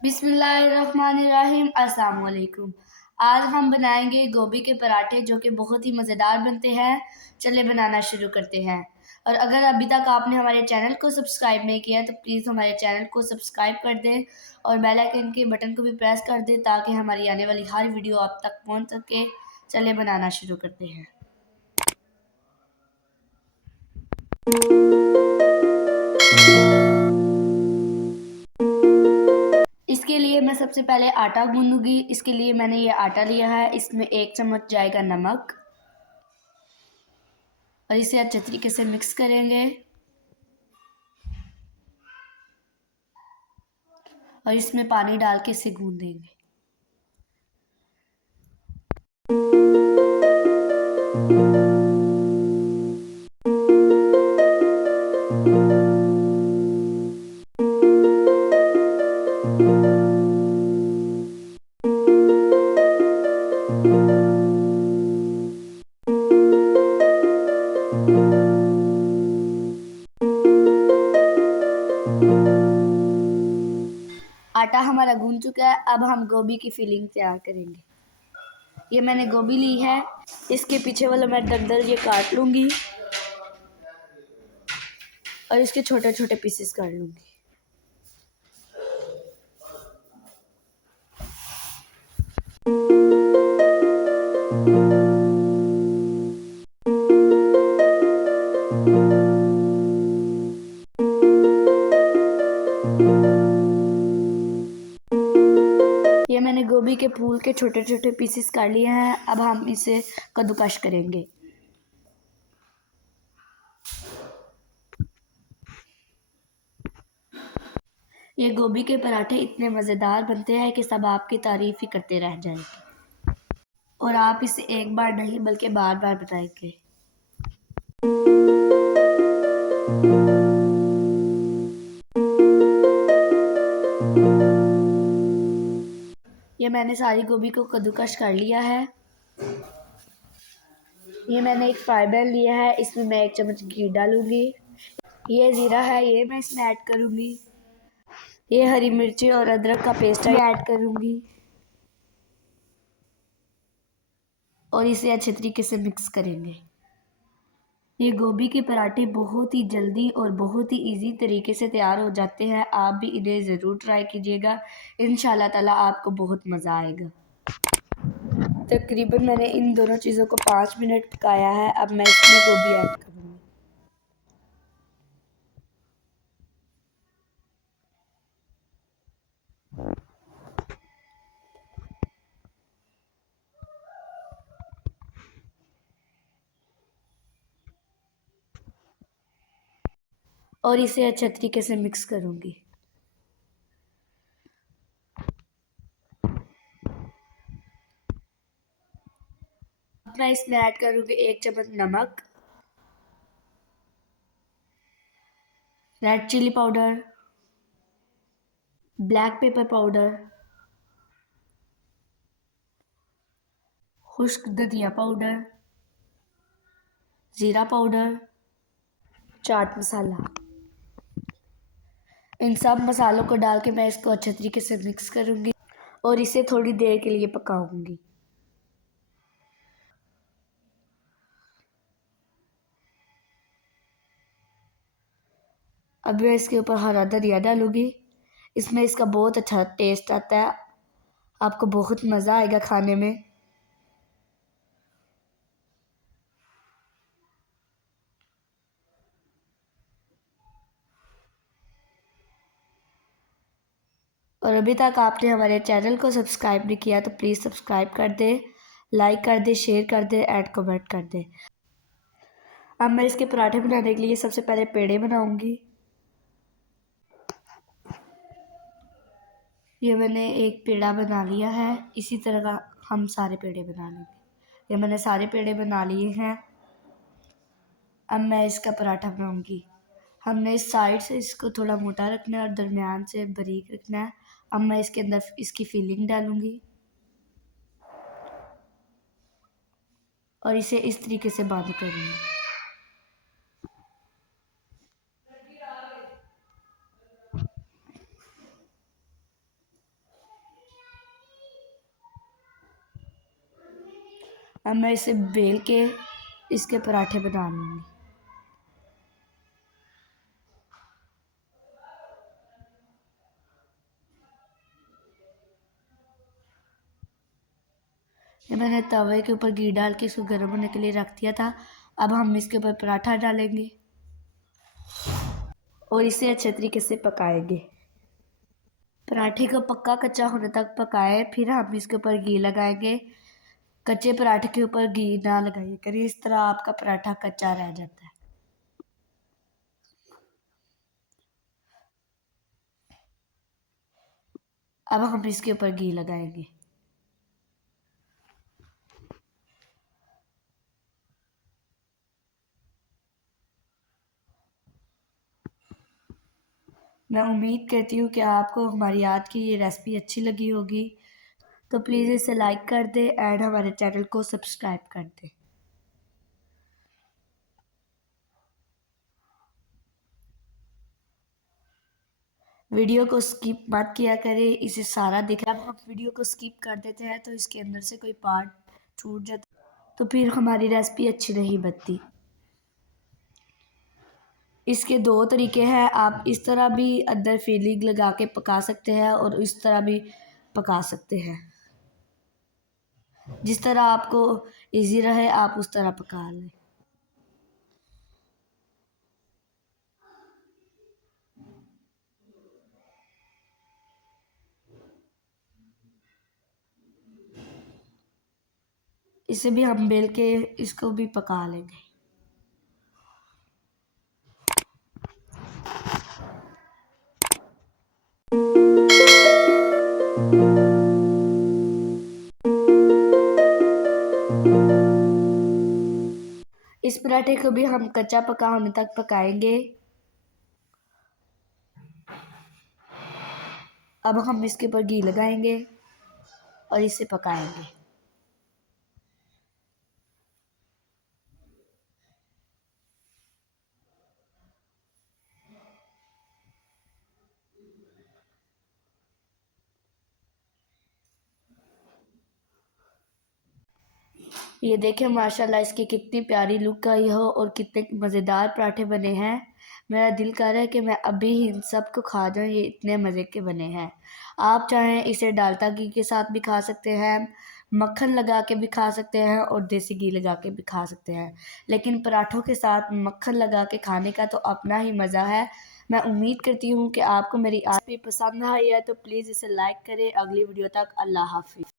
बिस्मिल्लाहिर्रहमानिर्रहीम। अस्सलाम वालेकुम। आज हम बनाएंगे गोभी के पराठे जो कि बहुत ही मज़ेदार बनते हैं। चलिए बनाना शुरू करते हैं। और अगर अभी तक आपने हमारे चैनल को सब्सक्राइब नहीं किया तो प्लीज़ हमारे चैनल को सब्सक्राइब कर दें और बेल आइकन के बटन को भी प्रेस कर दें ताकि हमारी आने वाली हर वीडियो आप तक पहुंच सके। चलिए बनाना शुरू करते हैं। इसके लिए मैं सबसे पहले आटा गूंदूंगी। इसके लिए मैंने ये आटा लिया है, इसमें 1 चम्मच जाएगा नमक और इसे अच्छे तरीके से मिक्स करेंगे और इसमें पानी डाल के इसे गूंदेंगे। आटा हमारा गूंद चुका है। अब हम गोभी की फिलिंग तैयार करेंगे। ये मैंने गोभी ली है, इसके पीछे वाला मैं दरदर ये काट लूँगी और इसके छोटे छोटे पीसेस कर लूँगी। ये मैंने गोभी के फूल के छोटे छोटे पीसेस कर लिए हैं। अब हम इसे कद्दूकश करेंगे। ये गोभी के पराठे इतने मज़ेदार बनते हैं कि सब आपकी तारीफ़ ही करते रह जाएंगे और आप इसे एक बार नहीं बल्कि बार बार बनाएंगे। ये मैंने सारी गोभी को कद्दूकश कर लिया है। ये मैंने एक फ्राई पैन लिया है, इसमें मैं 1 चम्मच घी डालूंगी। ये ज़ीरा है, ये मैं इसमें ऐड करूंगी। ये हरी मिर्ची और अदरक का पेस्ट ऐड करूंगी और इसे अच्छे तरीके से मिक्स करेंगे। ये गोभी के पराठे बहुत ही जल्दी और बहुत ही इजी तरीके से तैयार हो जाते हैं। आप भी इन्हें ज़रूर ट्राई कीजिएगा, इंशाल्लाह ताला आपको बहुत मज़ा आएगा। तकरीबन मैंने इन दोनों चीज़ों को 5 मिनट पकाया है। अब मैं इसमें गोभी ऐड करूँगी। और इसे अच्छे तरीके से मिक्स करूँगी। अब मैं इसमें ऐड करूँगी 1 चम्मच नमक, red chilli powder, black pepper powder, खुश्क धनिया पाउडर, ज़ीरा पाउडर, चाट मसाला। इन सब मसालों को डाल के मैं इसको अच्छे तरीके से मिक्स करूँगी और इसे थोड़ी देर के लिए पकाऊंगी। अब मैं इसके ऊपर हरा धनिया डालूंगी। इसमें इसका बहुत अच्छा टेस्ट आता है, आपको बहुत मज़ा आएगा खाने में। और अभी तक आपने हमारे चैनल को सब्सक्राइब नहीं किया तो प्लीज़ सब्सक्राइब कर दें, लाइक कर दें, शेयर कर दें, ऐड कमेंट कर दें। अब मैं इसके पराठे बनाने के लिए सबसे पहले पेड़े बनाऊंगी। ये मैंने एक पेड़ा बना लिया है, इसी तरह का हम सारे पेड़े बना लेंगे। ये मैंने सारे पेड़े बना लिए हैं। अब मैं इसका पराठा बनाऊंगी। हमने इस साइड से इसको थोड़ा मोटा रखना है और दरमियान से बारीक रखना है। अब मैं इसके अंदर इसकी फिलिंग डालूंगी और इसे इस तरीके से बंद करूंगी। अब मैं इसे बेल के इसके पराठे बना लूँगी। ये मैंने तवे के ऊपर घी डाल के इसको गर्म होने के लिए रख दिया था। अब हम इसके ऊपर पराठा डालेंगे और इसे अच्छे तरीके से पकाएंगे। पराठे को पक्का कच्चा होने तक पकाएं, फिर हम इसके ऊपर घी लगाएंगे। कच्चे पराठे के ऊपर घी ना लगाइए करिए, इस तरह आपका पराठा कच्चा रह जाता है। अब हम इसके ऊपर घी लगाएंगे। मैं उम्मीद करती हूँ कि आपको हमारी आज की ये रेसिपी अच्छी लगी होगी, तो प्लीज़ इसे लाइक कर दें एंड हमारे चैनल को सब्सक्राइब कर दें। वीडियो को स्किप मत किया करें, इसे सारा देखा। अब हम वीडियो को स्किप कर देते हैं तो इसके अंदर से कोई पार्ट छूट जाता, तो फिर हमारी रेसिपी अच्छी नहीं बनती। इसके दो तरीके हैं, आप इस तरह भी अंदर फीलिंग लगा के पका सकते हैं और इस तरह भी पका सकते हैं। जिस तरह आपको इजी रहे आप उस तरह पका लें। इसे भी हम बेल के इसको भी पका लेंगे। इस पराठे को भी हम कच्चा पका होने तक पकाएंगे। अब हम इसके ऊपर घी लगाएंगे और इसे पकाएंगे। ये देखें माशाल्लाह इसकी कितनी प्यारी लुक आई हो और कितने मज़ेदार पराठे बने हैं। मेरा दिल कर रहा है कि मैं अभी ही इन सब को खा जाऊँ, ये इतने मज़े के बने हैं। आप चाहें इसे डालडा घी के साथ भी खा सकते हैं, मक्खन लगा के भी खा सकते हैं और देसी घी लगा के भी खा सकते हैं, लेकिन पराठों के साथ मक्खन लगा के खाने का तो अपना ही मज़ा है। मैं उम्मीद करती हूँ कि आपको मेरी रेसिपी पसंद आई है, तो प्लीज़ इसे लाइक करें। अगली वीडियो तक अल्लाह हाफ़िज़।